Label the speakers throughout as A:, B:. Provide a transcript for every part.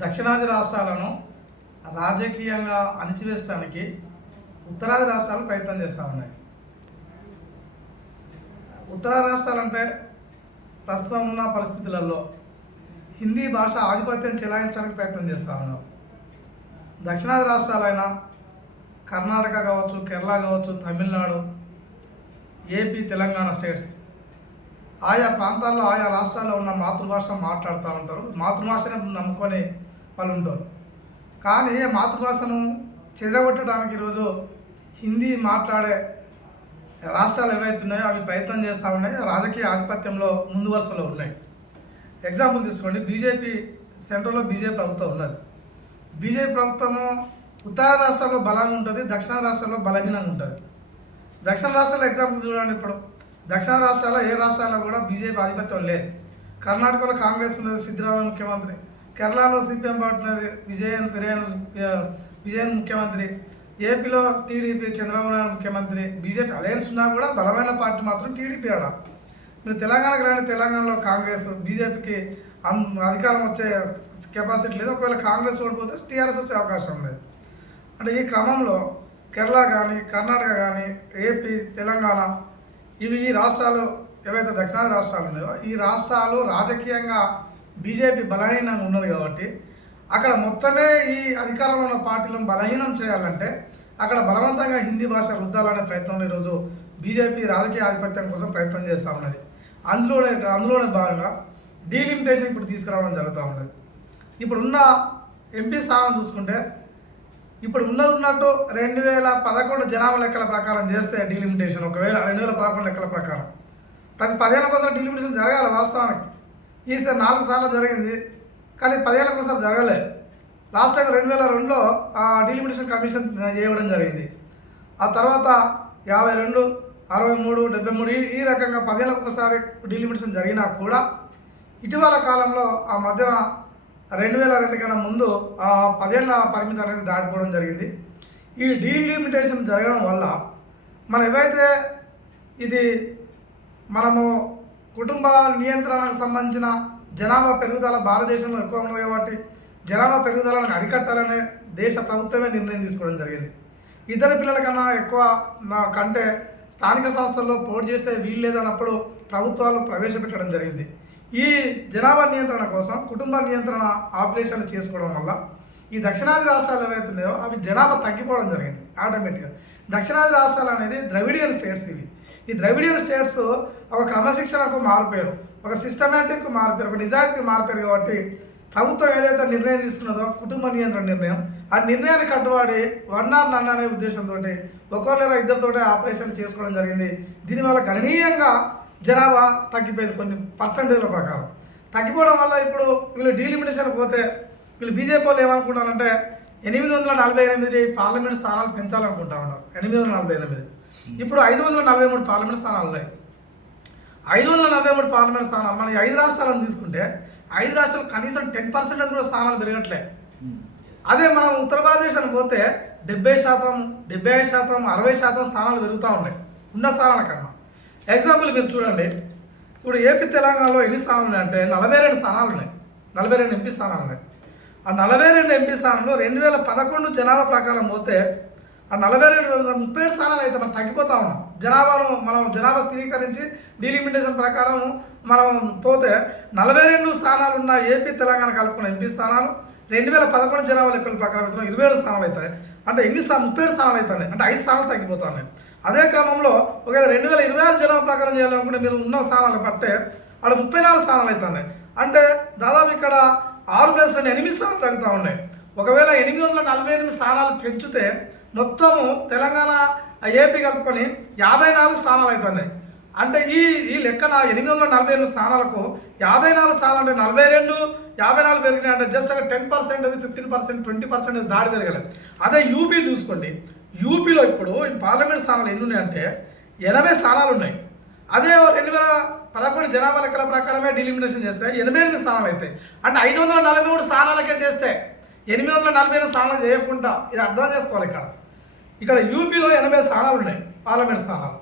A: దక్షిణాది రాష్ట్రాలను రాజకీయంగా అణిచివేయడానికి ఉత్తరాది రాష్ట్రాలు ప్రయత్నం చేస్తూ ఉన్నాయి. ఉత్తర రాష్ట్రాలంటే ప్రస్తుతం ఉన్న పరిస్థితులలో హిందీ భాష ఆధిపత్యం చెలాయించడానికి ప్రయత్నం చేస్తూ ఉన్నారు. దక్షిణాది రాష్ట్రాలైన కర్ణాటక కావచ్చు కేరళ కావచ్చు తమిళనాడు ఏపీ తెలంగాణ స్టేట్స్ ఆయా ప్రాంతాల్లో ఆయా రాష్ట్రాల్లో ఉన్న మాతృభాష మాట్లాడుతూ ఉంటారు. మాతృభాషను నమ్ముకొని వాళ్ళు ఉంటారు కానీ మాతృభాషను చెదరగొట్టడానికి ఈరోజు హిందీ మాట్లాడే రాష్ట్రాలు ఏవైతే ఉన్నాయో అవి ప్రయత్నం చేస్తూ ఉన్నాయి. రాజకీయ ఆధిపత్యంలో ముందు వరుసలో ఉన్నాయి. ఎగ్జాంపుల్ తీసుకోండి. బీజేపీ సెంట్రల్లో బీజేపీ ప్రభుత్వం ఉన్నది. బీజేపీ ప్రభుత్వము ఉత్తర రాష్ట్రాల్లో బలంగా ఉంటుంది దక్షిణ రాష్ట్రాల్లో బలహీనంగా ఉంటుంది. దక్షిణ రాష్ట్రాల ఎగ్జాంపుల్ చూడండి ఇప్పుడు. దక్షిణ రాష్ట్రాల్లో ఏ రాష్ట్రాల్లో కూడా బీజేపీ ఆధిపత్యం లేదు. కర్ణాటకలో కాంగ్రెస్ ఉన్నది సిద్ధరామయ్య ముఖ్యమంత్రి. కేరళలో సిపిఎం పార్టీ విజయన్ పిరేన్ విజయన్ ముఖ్యమంత్రి ఏపీలో టీడీపీ చంద్రబాబు నాయుడు ముఖ్యమంత్రి బీజేపీ అలయన్స్ ఉన్నా కూడా బలమైన పార్టీ మాత్రం టీడీపీ ఆడ. మీరు తెలంగాణకు రాని తెలంగాణలో కాంగ్రెస్ బీజేపీకి అధికారం వచ్చే కెపాసిటీ లేదు. ఒకవేళ కాంగ్రెస్ ఓడిపోతే టీఆర్ఎస్ వచ్చే అవకాశం ఉంది అంటే ఈ క్రమంలో కేరళ కానీ కర్ణాటక కానీ ఏపీ తెలంగాణ ఇవి ఈ రాష్ట్రాలు ఏవైతే దక్షిణాది రాష్ట్రాలు ఉన్నాయో ఈ రాష్ట్రాలు రాజకీయంగా బీజేపీ బలహీనంగా ఉన్నది కాబట్టి అక్కడ మొత్తమే ఈ అధికారంలో ఉన్న పార్టీలను బలహీనం చేయాలంటే అక్కడ బలవంతంగా హిందీ భాష రుద్దాలనే ప్రయత్నంలో ఈరోజు బీజేపీ రాజకీయ ఆధిపత్యం కోసం ప్రయత్నం చేస్తూ ఉన్నది. అందులోనే అందులోనే భాగంగా డీలిమిటేషన్ ఇప్పుడు తీసుకురావడం జరుగుతూ ఉన్నది. ఇప్పుడున్న ఎంపీ స్థానం చూసుకుంటే ఇప్పుడు ఉన్నది ఉన్నట్టు రెండు వేల పదకొండు జనాభా లెక్కల ప్రకారం చేస్తే డీలిమిటేషన్ ఒకవేళ రెండు వేల పదకొండు లెక్కల ప్రకారం. ప్రతి పదిహేను కోసం డీలిమిటేషన్ జరగాలి వాస్తవానికి. ఈసారి నాలుగు సార్లు జరిగింది. కానీ పదేళ్ళ కోసం జరగలే. లాస్ట్ టైం రెండు వేల రెండులో ఆ కమిషన్ చేయడం జరిగింది. ఆ తర్వాత యాభై రెండు అరవై మూడు డెబ్బై మూడు ఈ- రకంగా పదేళ్ళకు ఒకసారి డిలిమిటేషన్ జరిగినా కూడా ఇటీవల కాలంలో ఆ మధ్యన రెండు వేల రెండు కన్నా ముందు ఆ పదేళ్ళ పరిమితి అనేది దాటిపోవడం జరిగింది. ఈ డీలిమిటేషన్ జరగడం వల్ల మనం ఏవైతే ఇది మనము కుటుంబ నియంత్రణకు సంబంధించిన జనాభా పెరుగుదల భారతదేశంలో ఎక్కువ ఉన్నది కాబట్టి జనాభా పెరుగుదలను అరికట్టాలనే దేశ ప్రభుత్వమే నిర్ణయం తీసుకోవడం జరిగింది. ఇతర పిల్లల కన్నా ఎక్కువ నా కంటే స్థానిక సంస్థల్లో పోటీ చేసే వీలు లేదన్నప్పుడు ప్రభుత్వాలు ప్రవేశపెట్టడం జరిగింది. ఈ జనాభా నియంత్రణ కోసం కుటుంబ నియంత్రణ ఆపరేషన్లు చేసుకోవడం వల్ల ఈ దక్షిణాది రాష్ట్రాలు ఏవైతే ఉన్నాయో అవి జనాభా తగ్గిపోవడం జరిగింది ఆటోమేటిక్గా. దక్షిణాది రాష్ట్రాలు అనేది ద్రవిడియన్ స్టేట్స్ ఇవి. ఈ ద్రవిడియన్ స్టేట్స్ ఒక క్రమశిక్షణకు మారిపోయారు. ఒక సిస్టమేటిక్ మారిపోయారు. ఒక నిజాయితీకి మారిపోయారు కాబట్టి ప్రభుత్వం ఏదైతే నిర్ణయం తీసుకున్నదో కుటుంబ నియంత్రణ నిర్ణయం. ఆ నిర్ణయాన్ని కట్టుబడి వన్ ఆర్ నన్ అనే ఉద్దేశంతో ఒకరు లేదా ఇద్దరితోటే ఆపరేషన్ చేసుకోవడం జరిగింది. దీనివల్ల గణనీయంగా జనాభా తగ్గిపోయింది కొన్ని పర్సంటేజ్ల ప్రకారం. తగ్గిపోవడం వల్ల ఇప్పుడు వీళ్ళు డీలిమిటేషన్ పోతే వీళ్ళు బీజేపీ వాళ్ళు ఏమనుకుంటారంటే ఎనిమిది వందల నలభై ఎనిమిది పార్లమెంట్ స్థానాలు పెంచాలనుకుంటా ఉన్నారు. ఎనిమిది వందల నలభై ఎనిమిది. ఇప్పుడు ఐదు వందల నలభై మూడు పార్లమెంట్ స్థానాలు ఉన్నాయి. ఐదు వందల నలభై మూడు పార్లమెంట్ స్థానాలు మన ఐదు రాష్ట్రాలను తీసుకుంటే ఐదు రాష్ట్రాలు కనీసం టెన్ పర్సెంట్ కూడా స్థానాలు పెరగట్లే. అదే మనం ఉత్తరప్రదేశ్ అని పోతే డెబ్బై శాతం డెబ్బై ఐదు శాతం అరవై శాతం స్థానాలు పెరుగుతూ ఉన్నాయి. ఉన్న స్థానాల కన్నా. ఎగ్జాంపుల్ మీరు చూడండి. ఇప్పుడు ఏపీ తెలంగాణలో ఎన్ని స్థానాలు ఉన్నాయంటే నలభై రెండు స్థానాలు ఉన్నాయి. నలభై రెండు ఎంపీ స్థానాలు ఉన్నాయి. ఆ నలభై రెండు ఎంపీ స్థానంలో రెండు వేల పదకొండు జనాభా ప్రకారం పోతే ఆ నలభై రెండు వేల ముప్పై ఏడు స్థానాలు అయితే మనం తగ్గిపోతా ఉన్నాం. జనాభాను మనం జనాభా స్థిరీకరించి డీలిమిటేషన్ ప్రకారం మనం పోతే నలభై రెండు స్థానాలు ఉన్న ఏపీ తెలంగాణ కలుపుకున్న ఎంపీ స్థానాలు రెండు వేల పదకొండు జనాభా లెక్కల ప్రకారం అయితే ఇరవై ఏడు స్థానాలు అవుతాయి. అంటే ఎన్ని స్థానం ముప్పై ఏడు స్థానాలు అవుతాయి? అంటే ఐదు స్థానాలు తగ్గిపోతున్నాయి. అదే క్రమంలో ఒకవేళ రెండు వేల ఇరవై ఆరు జనాభా ప్రకారం చేయాలనుకుంటే మీరు ఉన్న స్థానాలు పట్టే అక్కడ ముప్పై నాలుగు స్థానాలు అవుతున్నాయి. అంటే దాదాపు ఇక్కడ ఆరు ప్లస్ రెండు ఎనిమిది స్థానాలు తగ్గుతూ ఉన్నాయి. ఒకవేళ ఎనిమిది వందల నలభై ఎనిమిది స్థానాలు పెంచితే మొత్తము తెలంగాణ ఏపీ కలుపుకొని యాభై నాలుగు స్థానాలు అవుతున్నాయి అంటే ఈ ఈ లెక్కన ఎనిమిది వందల నలభై రెండు స్థానాలకు యాభై నాలుగు స్థానాలు అంటే నలభై రెండు యాభై నాలుగు పెరిగినాయి అంటే జస్ట్ ఒక ten percent fifteen percent twenty percent దాడి పెరగలేదు అదే యూపీ చూసుకోండి. యూపీలో ఇప్పుడు పార్లమెంట్ స్థానాలు ఎన్ని ఉన్నాయంటే ఎనభై స్థానాలు ఉన్నాయి. అదే రెండు వేల పదకొండు జనాభా లెక్కల ప్రకారమే డిలిమినేషన్ చేస్తే ఎనభై ఎనిమిది స్థానాలు అవుతాయి అంటే ఐదు వందల నలభై మూడు స్థానాలకే చేస్తే ఎనిమిది వందల నలభై ఎనిమిది స్థానాలు చేయకుండా ఇది అర్థం చేసుకోవాలి ఇక్కడ. ఇక్కడ యూపీలో ఎనభై స్థానాలు ఉన్నాయి పార్లమెంట్ స్థానాలు.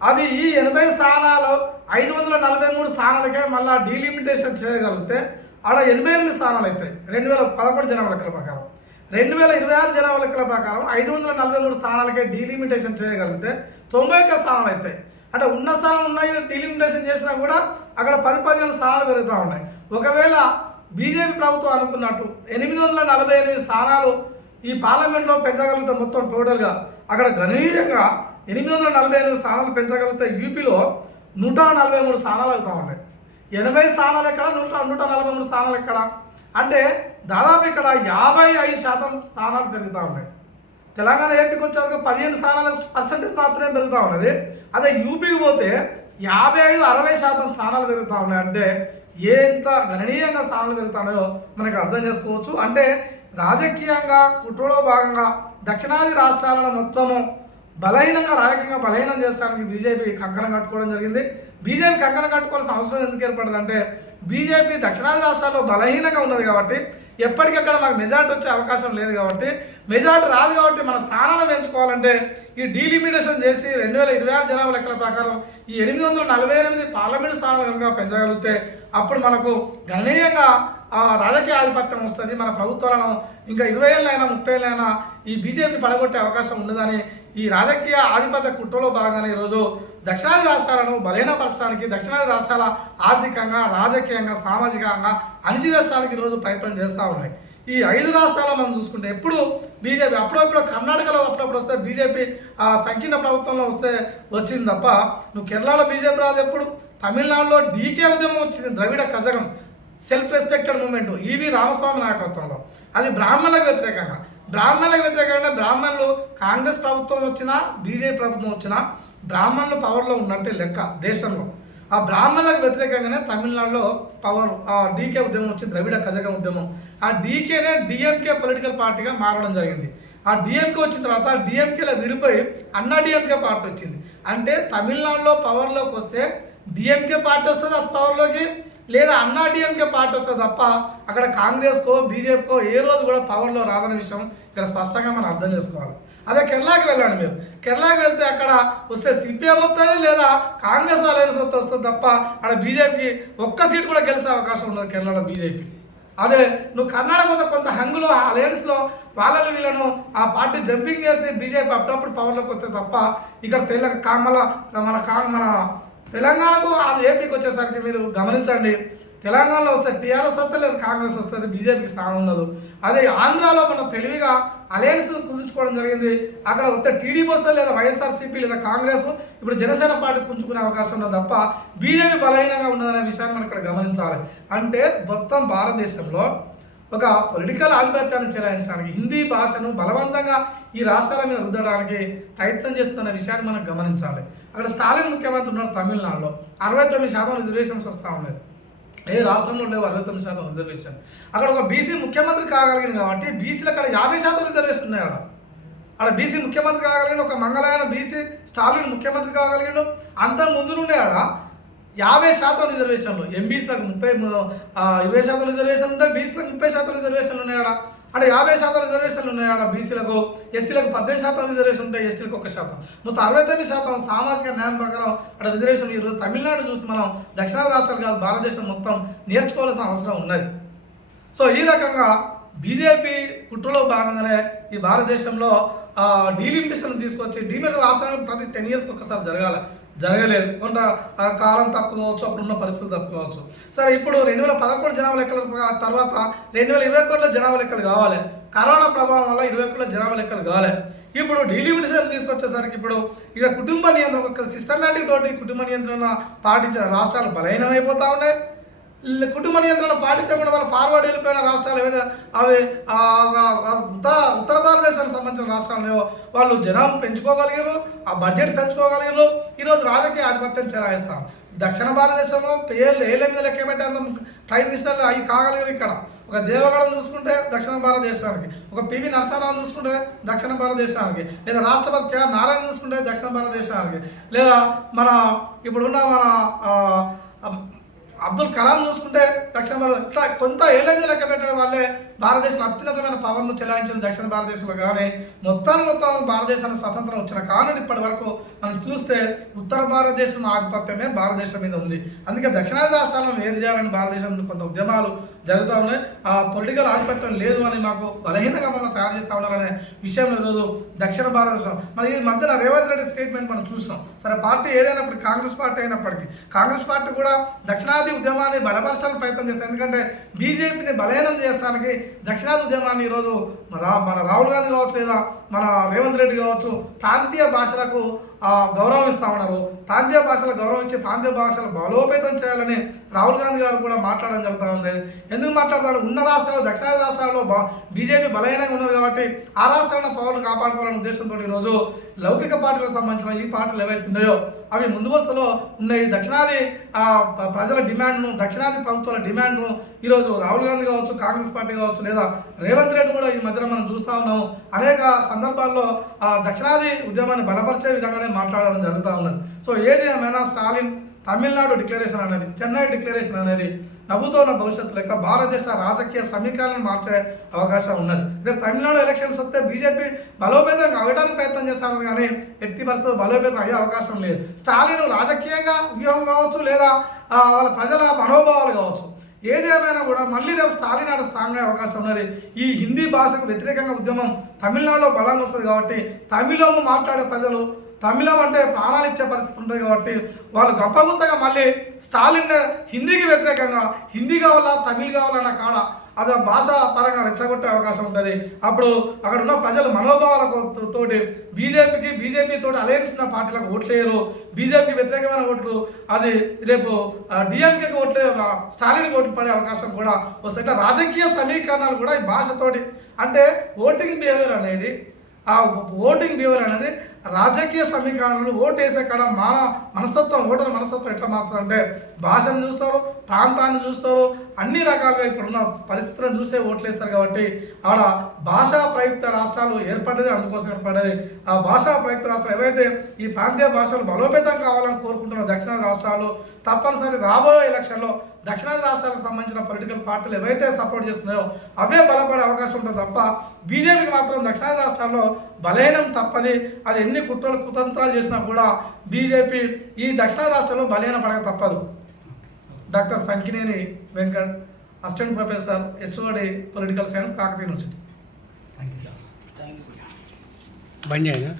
A: అది ఈ ఎనభై స్థానాలు ఐదు వందల నలభై మూడు స్థానాలకే మళ్ళీ డీలిమిటేషన్ చేయగలిగితే ఆడ ఎనభై ఎనిమిది స్థానాలు అవుతాయి రెండు వేల పదకొండు జనాభా లెక్కల ప్రకారం. రెండు వేల ఇరవై ఆరు జనాభా లెక్కల ప్రకారం ఐదు వందల నలభై మూడు స్థానాలకే డీలిమిటేషన్ చేయగలిగితే తొంభై ఒక్క స్థానాలు అవుతాయి అంటే ఉన్న స్థానం ఉన్నాయి డీలిమిటేషన్ చేసినా కూడా అక్కడ పది పదిహేను స్థానాలు పెరుగుతూ ఉన్నాయి. ఒకవేళ బీజేపీ ప్రభుత్వం అనుకున్నట్టు ఎనిమిది వందల నలభై ఎనిమిది స్థానాలు ఈ పార్లమెంట్లో పెంచగలిగితే మొత్తం టోటల్గా అక్కడ గణనీయంగా ఎనిమిది వందల నలభై ఎనిమిది స్థానాలు పెంచగలిగితే యూపీలో నూట నలభై మూడు స్థానాలు అవుతా ఉన్నాయి. ఎనభై స్థానాలు ఎక్కడ? నూట నూట నలభై మూడు స్థానాలు ఎక్కడ? అంటే దాదాపు ఇక్కడ యాభై ఐదు శాతం స్థానాలు పెరుగుతూ ఉన్నాయి. తెలంగాణ ఏపీకి వచ్చేందుకు పదిహేను స్థానాల పర్సెంటేజ్ మాత్రమే పెరుగుతూ ఉన్నది. అదే యూపీకి పోతే యాభై ఐదు అరవై శాతం స్థానాలు పెరుగుతూ ఉన్నాయి. అంటే ఎంత గణనీయంగా స్థానాలు పెరుగుతున్నాయో మనకు అర్థం చేసుకోవచ్చు. అంటే రాజకీయంగా కుట్రలో భాగంగా దక్షిణాది రాష్ట్రాలను మొత్తము బలహీనంగా రాజకీయంగా బలహీనం చేయడానికి బీజేపీ కంకణం కట్టుకోవడం జరిగింది. బీజేపీ కంకణం కట్టుకోవాల్సిన అవసరం ఎందుకు ఏర్పడదంటే బీజేపీ దక్షిణాది రాష్ట్రాల్లో బలహీనంగా ఉన్నది కాబట్టి ఎప్పటికక్కడ మాకు మెజార్టీ వచ్చే అవకాశం లేదు కాబట్టి మెజార్టీ రాదు కాబట్టి మన స్థానాలను పెంచుకోవాలంటే ఈ డీలిమిటేషన్ చేసి రెండు వేల ఇరవై ఆరు జనాభా లెక్కల ప్రకారం ఈ ఎనిమిది వందల నలభై ఎనిమిది పార్లమెంట్ స్థానాలు కనుక పెంచగలిగితే అప్పుడు మనకు గణనీయంగా రాజకీయ ఆధిపత్యం వస్తుంది. మన ప్రభుత్వాలను ఇంకా ఇరవై ఏళ్ళైనా ముప్పై ఏళ్ళైనా ఈ బీజేపీ పడగొట్టే అవకాశం ఉండదని ఈ రాజకీయ ఆధిపత్య కుట్రలో భాగంగానే ఈరోజు దక్షిణాది రాష్ట్రాలను బలహీనపరచడానికి దక్షిణాది రాష్ట్రాల ఆర్థికంగా రాజకీయంగా సామాజికంగా అణిచివేయడానికి ఈరోజు ప్రయత్నం చేస్తూ ఉన్నాయి. ఈ ఐదు రాష్ట్రాల్లో మనం చూసుకుంటే ఎప్పుడు బీజేపీ అప్పుడప్పుడు కర్ణాటకలో అప్పుడప్పుడు వస్తే బీజేపీ ఆ సంకీర్ణ ప్రభుత్వంలో వస్తే వచ్చింది తప్ప నువ్వు కేరళలో బీజేపీ రాదు ఎప్పుడు. తమిళనాడులో డీకే ఉద్యమం వచ్చింది Dravida Kazhagam self respected movement. EV Ramaswamy నాయకత్వంలో. అది బ్రాహ్మణులకు వ్యతిరేకంగా. బ్రాహ్మణులకు వ్యతిరేకంగా బ్రాహ్మణులు కాంగ్రెస్ ప్రభుత్వం వచ్చినా బీజేపీ ప్రభుత్వం వచ్చినా బ్రాహ్మణులు పవర్లో ఉన్నట్టే లెక్క దేశంలో. ఆ బ్రాహ్మణులకు వ్యతిరేకంగానే తమిళనాడులో పవర్ ఆ డీకే ఉద్యమం వచ్చి ద్రవిడ కజగం ఉద్యమం. ఆ డీకేనే డిఎంకే పొలిటికల్ పార్టీగా మారడం జరిగింది. ఆ డిఎంకే వచ్చిన తర్వాత డిఎంకేలో విడిపోయి అన్నా డిఎంకే పార్టీ వచ్చింది. అంటే తమిళనాడులో పవర్లోకి వస్తే డిఎంకే పార్టీ వస్తుంది ఆ పవర్లోకి. లేదా అన్నాడీఎంకే పార్టీ వస్తుంది తప్ప అక్కడ కాంగ్రెస్కో బీజేపీకో ఏ రోజు కూడా పవర్లో రాదనే విషయం ఇక్కడ స్పష్టంగా మనం అర్థం చేసుకోవాలి. అదే కేరళకి వెళ్ళండి మీరు. కేరళకి వెళ్తే అక్కడ వస్తే సిపిఎం వస్తుంది లేదా కాంగ్రెస్ అలయన్స్ వస్తే వస్తుంది తప్ప అక్కడ బీజేపీకి ఒక్క సీట్ కూడా గెలిచే అవకాశం ఉండదు కేరళలో బీజేపీ అదే నువ్వు కర్ణాటక మీద కొంత హంగులో ఆ అలయన్స్లో వాళ్ళని వీళ్ళను ఆ పార్టీ జంపింగ్ చేసి బీజేపీ అప్పుడప్పుడు పవర్లోకి వస్తే తప్ప ఇక్కడ తెల్ల కామల మన కా మన తెలంగాణకు ఆ ఏపీకి వచ్చేసరికి మీరు గమనించండి. తెలంగాణలో వస్తే టీఆర్ఎస్ వస్తే లేదు కాంగ్రెస్ వస్తుంది బీజేపీకి స్థానం ఉండదు అదే ఆంధ్రాలో మనం తెలివిగా అలయన్స్ కుదుర్చుకోవడం జరిగింది. అక్కడ వస్తే టీడీపీ వస్తే లేదా వైఎస్ఆర్సీపీ లేదా కాంగ్రెస్ ఇప్పుడు జనసేన పార్టీ పుంజుకునే అవకాశం ఉన్నది తప్ప బీజేపీ బలహీనంగా ఉన్నదనే విషయాన్ని మనం ఇక్కడ గమనించాలి. అంటే మొత్తం భారతదేశంలో ఒక పొలిటికల్ ఆధిపత్యాన్ని చెలాయించడానికి హిందీ భాషను బలవంతంగా ఈ రాష్ట్రాల మీద రుద్దడానికి ప్రయత్నం చేస్తున్న విషయాన్ని మనం గమనించాలి. అక్కడ స్టాలిన్ ముఖ్యమంత్రి ఉన్నారు తమిళనాడులో. అరవై తొమ్మిది శాతం రిజర్వేషన్స్ వస్తూ ఉన్నాయి. ఏ రాష్ట్రంలో లేవు అరవై తొమ్మిది శాతం రిజర్వేషన్. అక్కడ ఒక బీసీ ముఖ్యమంత్రి కాగలిగింది కాబట్టి బీసీలు అక్కడ యాభై శాతం రిజర్వేషన్ ఉన్నాయి అక్కడ. ఆడ బీసీ ముఖ్యమంత్రి కాగలిగిన ఒక మంగళాయన బీసీ స్టాలిన్ ముఖ్యమంత్రి కాగలిగిన అంత ముందు నుండే ఆడ యాభై శాతం రిజర్వేషన్లు. ఎంబీసీలకు ముప్పై ఇరవై శాతం రిజర్వేషన్ ఉంటాయి బీసీలకు ముప్పై శాతం రిజర్వేషన్లు ఉన్నాయి ఆడ అంటే యాభై శాతం రిజర్వేషన్లు ఉన్నాయి? ఆడ బీసీలకు ఎస్సీలకు పద్దెనిమిది శాతం రిజర్వేషన్ ఉంటాయి ఎస్టీలకు ఒక శాతం. మొత్తం అరవై తొమ్మిది శాతం సామాజిక న్యాయం ప్రకారం అక్కడ రిజర్వేషన్ ఈరోజు తమిళనాడు చూసి మనం దక్షిణాది రాష్ట్రాలు కాదు భారతదేశం మొత్తం నేర్చుకోవాల్సిన అవసరం ఉన్నది. సో ఈ రకంగా బీజేపీ కుట్రలో భాగంగానే ఈ భారతదేశంలో డీలిమిటేషన్ తీసుకొచ్చి డీమిటేషన్ రాష్ట్రానికి ప్రతి టెన్ ఇయర్స్కి ఒకసారి జరగాలి. జరగలేదు. కొంత ఆ, కాలం తక్కువ కావచ్చు అప్పుడున్న పరిస్థితులు తక్కువ కావచ్చు సరే ఇప్పుడు రెండు వేల పదకొండు జనాభా లెక్కల తర్వాత రెండు వేల ఇరవై ఒకటిలో జనాభా లెక్కలు కావాలి. కరోనా ప్రభావం వల్ల ఇరవై ఒకటిలో జనాభా లెక్కలు కావాలి ఇప్పుడు డీలిమిటేషన్ తీసుకొచ్చేసరికి ఇప్పుడు ఇక్కడ కుటుంబ నియంత్రణ ఒక సిస్టమేటిక్ తోటి కుటుంబ నియంత్రణ పాటించిన రాష్ట్రాలు బలహీనమైపోతా ఉన్నాయి. కుటుంబ నియంత్రణ పాటించకుండా వాళ్ళు ఫార్వర్డ్ వెళ్ళిపోయిన రాష్ట్రాలు ఏవైతే అవి ఉత్తర భారతదేశానికి సంబంధించిన రాష్ట్రాలు ఏవో వాళ్ళు జనాభా పెంచుకోగలిగారు ఆ బడ్జెట్ పెంచుకోగలిగారు ఈరోజు రాజకీయ ఆధిపత్యం చెలాయిస్తాం. దక్షిణ భారతదేశంలో పేర్లు ఏళ్ళ మీద లెక్క పెట్టేంత ప్రైమ్ మినిస్టర్లు అవి కాగలిగారు ఇక్కడ. ఒక దేవగడం చూసుకుంటే దక్షిణ భారతదేశానికి ఒక పివి నరసారావు చూసుకుంటే దక్షిణ భారతదేశానికి లేదా రాష్ట్రపతి కేఆర్ నారాయణ చూసుకుంటే దక్షిణ భారతదేశానికి లేదా మన ఇప్పుడున్న మన అబ్దుల్ కలాం చూసుకుంటే దక్షిణ భారత కొంత ఏళ్ళని లెక్క పెట్టే వాళ్ళే భారతదేశం అత్యున్నతమైన పవర్ను చెలాయించిన దక్షిణ భారతదేశంలో కానీ మొత్తాన్ని మొత్తం భారతదేశానికి స్వతంత్రం వచ్చిన కారణం ఇప్పటి వరకు మనం చూస్తే ఉత్తర భారతదేశం ఆధిపత్యమే భారతదేశం మీద ఉంది. అందుకే దక్షిణాది రాష్ట్రాలను వేరు చేయాలని భారతదేశం కొంత ఉద్యమాలు జరుగుతూ ఉన్నాయి. ఆ పొలిటికల్ ఆధిపత్యం లేదు అని మాకు బలహీనంగా మనం తయారు చేస్తూ ఉన్నారనే విషయంలో ఈరోజు దక్షిణ భారతదేశం. మరి ఈ మధ్యన రేవంత్ రెడ్డి స్టేట్మెంట్ మనం చూసాం సరే పార్టీ ఏదైనప్పుడు కాంగ్రెస్ పార్టీ అయినప్పటికీ కాంగ్రెస్ పార్టీ కూడా దక్షిణాది ఉద్యమాన్ని బలపరచాలని ప్రయత్నం చేస్తాం ఎందుకంటే బీజేపీని బలహీనం చేయడానికి దక్షిణాది ఉద్యమాన్ని ఈరోజు రా మన రాహుల్ గాంధీ కావచ్చు లేదా మన రేవంత్ రెడ్డి కావచ్చు ప్రాంతీయ భాషలకు గౌరవం ఉన్నారు ప్రాంతీయ భాషల గౌరవం ఇచ్చి ప్రాంతీయ భాషలు బలోపేతం చేయాలని రాహుల్ గాంధీ గారు కూడా మాట్లాడడం జరుగుతూ ఉంది. ఎందుకు మాట్లాడతాడు ఉన్న రాష్ట్రాలు దక్షిణాది రాష్ట్రాల్లో బా బీజేపీ బలహీనంగా ఉన్నారు కాబట్టి ఆ రాష్ట్రాలను పౌరులు కాపాడుకోవాలనే ఉద్దేశంతో ఈరోజు లౌకిక పార్టీలకు సంబంధించిన ఈ పార్టీలు ఏవైతే ఉన్నాయో అవి ముందు వరుసలో ఉన్న ఈ దక్షిణాది ప్రజల డిమాండ్ను దక్షిణాది ప్రభుత్వాల డిమాండ్ను ఈరోజు రాహుల్ గాంధీ కావచ్చు కాంగ్రెస్ పార్టీ కావచ్చు లేదా రేవంత్ రెడ్డి కూడా ఈ మధ్యన మనం చూస్తూ ఉన్నాము అనేక సందర్భాల్లో దక్షిణాది ఉద్యమాన్ని బలపరిచే విధంగానే మాట్లాడడం జరుగుతూ ఉన్నది. సో ఏది ఏమైనా స్టాలిన్ తమిళనాడు డిక్లరేషన్ అనేది చెన్నై డిక్లరేషన్ అనేది నవ్వుతోన్న భవిష్యత్తు లెక్క భారతదేశ రాజకీయ సమీకరణను మార్చే అవకాశం ఉన్నది. రేపు తమిళనాడు ఎలక్షన్స్ వస్తే బీజేపీ బలోపేతం అవ్వడానికి ప్రయత్నం చేస్తాను కానీ ఎట్టి పరిస్థితులు బలోపేతం అయ్యే అవకాశం లేదు. స్టాలిన్ రాజకీయంగా వ్యూహం కావచ్చు లేదా వాళ్ళ ప్రజల మనోభావాలు కావచ్చు. ఏదేమైనా కూడా మళ్ళీ రేపు స్టాలిన్ ఆడ స్ట్రాంగ్ అయ్యే అవకాశం ఉన్నది. ఈ హిందీ భాషకు వ్యతిరేకంగా ఉద్యమం తమిళనాడులో బలంగా వస్తుంది కాబట్టి తమిళము మాట్లాడే ప్రజలు తమిళం అంటే ప్రాణాలు ఇచ్చే పరిస్థితి ఉంటుంది కాబట్టి వాళ్ళు గొప్పగుత్తగా మళ్ళీ స్టాలిన్ హిందీకి వ్యతిరేకంగా హిందీ కావాలా తమిళ్ కావాలన్న కాడ అది భాష పరంగా రెచ్చగొట్టే అవకాశం ఉంటుంది. అప్పుడు అక్కడ ఉన్న ప్రజలు మనోభావాల తోటి బీజేపీకి బీజేపీ తోటి అలయన్స్ ఉన్న పార్టీలకు ఓట్లేయరు బీజేపీకి వ్యతిరేకమైన ఓట్లు అది రేపు డిఎంకేకి ఓట్లు స్టాలిన్కి ఓట్లు పడే అవకాశం కూడా వస్తాయి ఇట్లా రాజకీయ సమీకరణాలు కూడా ఈ భాషతోటి. అంటే ఓటింగ్ బిహేవియర్ అనేది ఆ ఓటింగ్ బిహేవియర్ అనేది రాజకీయ సమీకరణలు ఓటు వేసే కాడ మాన మనస్తత్వం ఓటర్ మనస్తత్వం ఎట్లా మారుతుంది అంటే భాషను చూస్తారు ప్రాంతాన్ని చూస్తారు అన్ని రకాలుగా ఇప్పుడున్న పరిస్థితులను చూసే ఓట్లు వేస్తారు కాబట్టి ఆడ భాషా ప్రయుక్త రాష్ట్రాలు ఏర్పడ్డది అందుకోసం ఏర్పడ్డది. ఆ భాషా ప్రయుక్త రాష్ట్రాలు ఏవైతే ఈ ప్రాంతీయ భాషలు బలోపేతం కావాలని కోరుకుంటున్న దక్షిణ రాష్ట్రాలు తప్పనిసరి రాబోయే ఎలక్షన్లో దక్షిణాది రాష్ట్రాలకు సంబంధించిన పొలిటికల్ పార్టీలు ఏవైతే సపోర్ట్ చేస్తున్నాయో అవే బలపడే అవకాశం ఉంటుంది తప్ప బీజేపీకి మాత్రం దక్షిణాది రాష్ట్రాల్లో బలహీనం తప్పది. అది ఎన్ని కుట్రలు కుతంత్రాలు చేసినా కూడా బీజేపీ ఈ దక్షిణాది రాష్ట్రాల్లో బలహీన పడక తప్పదు. Doctor Sankineni Venkat assistant professor HOD political science Kakatiya university
B: thank you sir బంద్ చేయి.